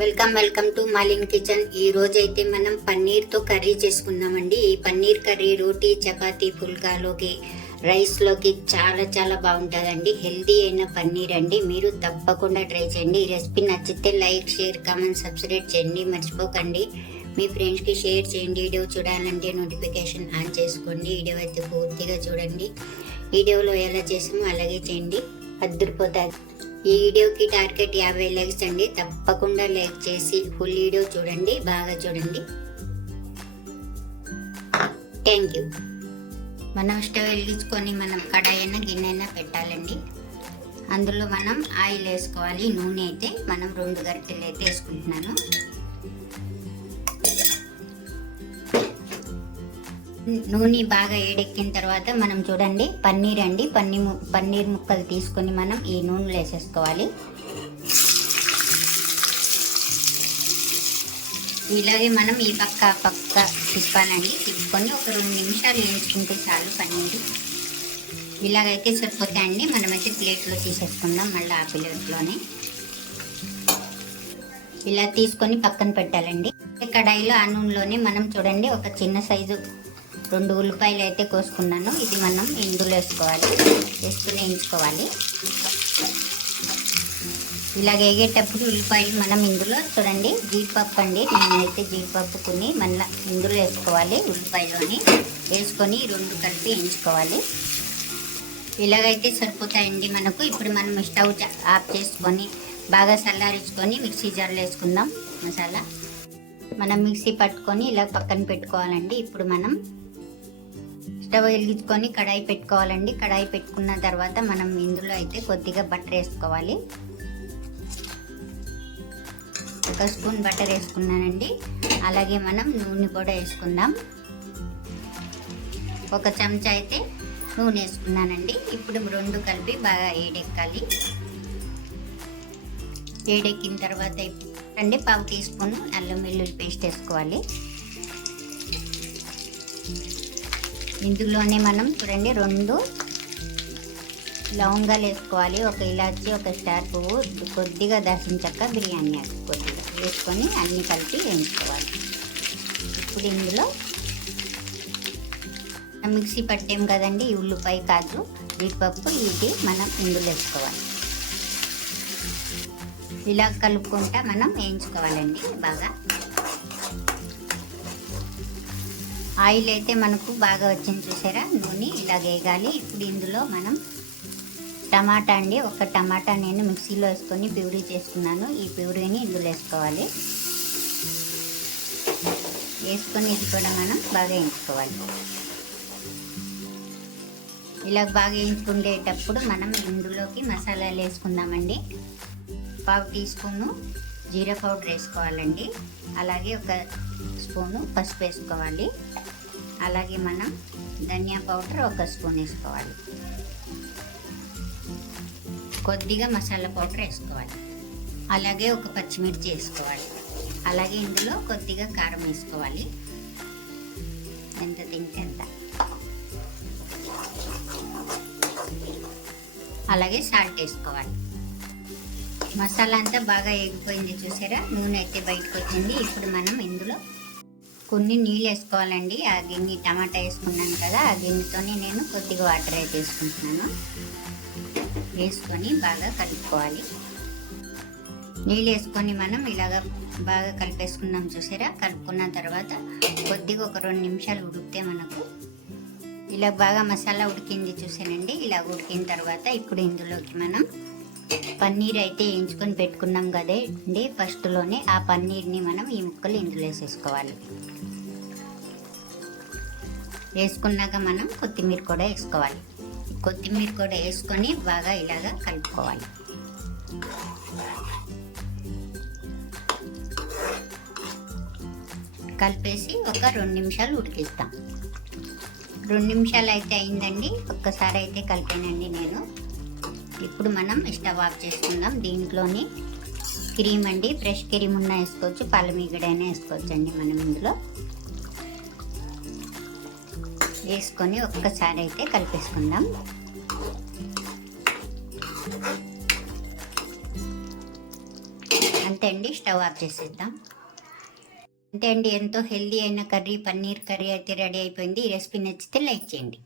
Welcome welcome to Malin kitchen. ఈ రోజు అయితే మనం పన్నీర్తో కర్రీ చేసుకున్నామండి ఈ పన్నీర్ కర్రీ రోటీ చపాతీ పుల్కాలోకి రైస్లోకి చాలా చాలా బాగుంటుందండి. హెల్దీ అయిన పన్నీర్ అండి. మీరు తప్పకుండా ట్రై చేయండి. ఈ రెసిపీ నచ్చితే లైక్ షేర్ కామెంట్ సబ్స్క్రైబ్ చేయండి. మర్చిపోకండి. మీ ఫ్రెండ్స్కి షేర్ చేయండి. వీడియో చూడాలంటే నోటిఫికేషన్ ఆన్ చేసుకోండి. వీడియో అయితే పూర్తిగా చూడండి. వీడియోలో ఎలా చేసామో అలాగే చేయండి. అద్దరిపోతుంది ఈ వీడియోకి టార్గెట్ యాభై లైక్స్ అండి. తప్పకుండా లైక్ చేసి ఫుల్ వీడియో చూడండి. బాగా చూడండి. Thank you. మనం స్టవ్ వెలిగించుకొని మనం కడాయినా అయినా పెట్టాలండి. అందులో మనం ఆయిల్ వేసుకోవాలి. నూనె అయితే మనం రెండు గరిటెలు అయితే వేసుకుంటున్నాను. నూనె బాగా ఏడెక్కిన తర్వాత మనం చూడండి పన్నీర్ అండి. పన్నీర్ ము- పన్నీర్ ముక్కలు తీసుకొని మనం ఈ నూనెలో వేసేసుకోవాలి. ఇలాగే మనం ఈ పక్క పక్క తిప్పాలండి. తిప్పుకొని ఒక రెండు నిమిషాలు వేయించుకుంటే చాలు పన్నీరు. ఇలాగైతే సరిపోతాయండి మనమైతే ప్లేట్లో తీసేసుకుందాం మళ్ళీ ఆ ప్లేట్లోనే. ఇలా తీసుకొని పక్కన పెట్టాలండి. కడాయిలో ఆ నూనెలోనే మనం చూడండి ఒక చిన్న సైజు రెండు ఉల్లిపాయలు అయితే కోసుకున్నాను. ఇది మనం ఇందులో వేసుకోవాలి. వేసుకుని వేయించుకోవాలి. ఇలాగ వేగేటప్పుడు ఉల్లిపాయలు మనం ఇందులో చూడండి జీడిపప్పు అండి. నేనైతే జీడిపప్పు కొని మళ్ళీ ఇందులో వేసుకోవాలి ఉల్లిపాయలోని. వేసుకొని రెండు కలిపి వేయించుకోవాలి. ఇలాగైతే సరిపోతాయండి మనకు. ఇప్పుడు మనం స్టవ్ ఆఫ్ చేసుకొని బాగా చల్లారించుకొని మిక్సీ జార్లో వేసుకుందాం మసాలా. మనం మిక్సీ పట్టుకొని ఇలా పక్కన పెట్టుకోవాలండి. ఇప్పుడు మనం స్టవ్ వెలిగించుకొని కడాయి పెట్టుకోవాలండి. కడాయి పెట్టుకున్న తర్వాత మనం ఇందులో అయితే కొద్దిగా బటర్ వేసుకోవాలి. ఒక స్పూన్ బటర్ వేసుకున్నానండి. అలాగే మనం నూనె కూడా వేసుకుందాం. ఒక చెంచా అయితే నూనె వేసుకున్నానండి. ఇప్పుడు రెండు కలిపి బాగా ఏడెక్కాలి. ఏడెక్కిన తర్వాత అండి పావు టీ స్పూన్ అల్లం వెల్లుల్లి పేస్ట్ వేసుకోవాలి. ఇందులోనే మనం చూడండి రెండు లవంగాలు వేసుకోవాలి. ఒక ఇలాచి ఒక స్టార్ పువ్వు కొద్దిగా దర్శించక్క బిర్యానీ కొద్దిగా వేసుకొని అన్నీ కలిపి వేయించుకోవాలి. ఇప్పుడు ఇందులో మిక్సీ పట్టాం కదండి ఈ ఉల్లిపాయ కాజు జీడిపప్పు ఇది మనం ఇందులో వేసుకోవాలి. ఇలా కలుపుకుంటా మనం వేయించుకోవాలండి బాగా ఆయిల్ అయితే మనకు బాగా వచ్చింది చూసారా? నూనె ఇలా వేగాలి. ఇప్పుడు ఇందులో మనం టమాటా అండి ఒక టమాటా నేను మిక్సీలో వేసుకొని ప్యూరీ చేసుకున్నాను ఈ ప్యూరీని ఇందులో వేసుకోవాలి. వేసుకొని ఇది కూడా మనం బాగా వేయించుకోవాలి. ఇలా బాగా వేయించుకునేటప్పుడు మనం ఇందులోకి మసాలాలు వేసుకుందామండి. పావు టీ స్పూను జీరా పౌడర్ వేసుకోవాలండి. అలాగే ఒక స్పూను పసుపు వేసుకోవాలి. అలాగే మనం ధనియా పౌడర్ ఒక స్పూన్ వేసుకోవాలి. కొద్దిగా మసాలా పౌడర్ వేసుకోవాలి. అలాగే ఒక పచ్చిమిర్చి వేసుకోవాలి. అలాగే ఇందులో కొద్దిగా కారం వేసుకోవాలి. ఎంత తింటే అంత. అలాగే సాల్ట్ వేసుకోవాలి. మసాలా అంతా బాగా ఎగిపోయింది చూసారా? నూనె అయితే బయటకు వచ్చింది. ఇప్పుడు మనం ఇందులో కొన్ని నీళ్ళు వేసుకోవాలండి. ఆ గిన్నె టమాటా వేసుకున్నాను కదా ఆ గిన్నెతోనే నేను కొద్దిగా వాటర్ అయితే వేసుకుంటున్నాను. వేసుకొని బాగా కలుపుకోవాలి. నీళ్ళు వేసుకొని మనం ఇలాగ బాగా కలిపేసుకున్నాం చూసారా? కలుపుకున్న తర్వాత కొద్దిగా ఒక రెండు నిమిషాలు ఉడికితే మనకు ఇలా బాగా మసాలా ఉడికింది చూసానండి. ఇలా ఉడికిన తర్వాత ఇప్పుడు ఇందులోకి మనం పన్నీర్ అయితే వేయించుకొని పెట్టుకున్నాం కదే. అండి ఫస్ట్లోనే ఆ పన్నీర్ని మనం ఈ ముక్కలు ఇందులో వేసేసుకోవాలి. వేసుకున్నాక మనం కొత్తిమీర కూడా వేసుకోవాలి. కొత్తిమీర కూడా వేసుకొని బాగా ఇలాగా కలుపుకోవాలి. కలిపేసి ఒక రెండు నిమిషాలు ఉడికిస్తాం. రెండు నిమిషాలు అయితే అయిందండి. ఒక్కసారి అయితే కలిపానండి నేను. ఇప్పుడు మనం స్టవ్ ఆఫ్ చేసుకుందాం. దీంట్లోని క్రీమ్ అండి. ఫ్రెష్ క్రీమ్ ఉన్న వేసుకోవచ్చు. పాలమీగడైనా వేసుకోవచ్చు అండి మనం ఇందులో. వేసుకొని ఒక్కసారి అయితే కలిపేసుకుందాం. అంతే అంతే అండి. స్టవ్ ఆఫ్ చేసేద్దాం. అంతే అండి. ఎంతో హెల్దీ అయిన కర్రీ పన్నీర్ కర్రీ అయితే రెడీ అయిపోయింది. ఈ రెసిపీ నచ్చితే లైక్ చేయండి.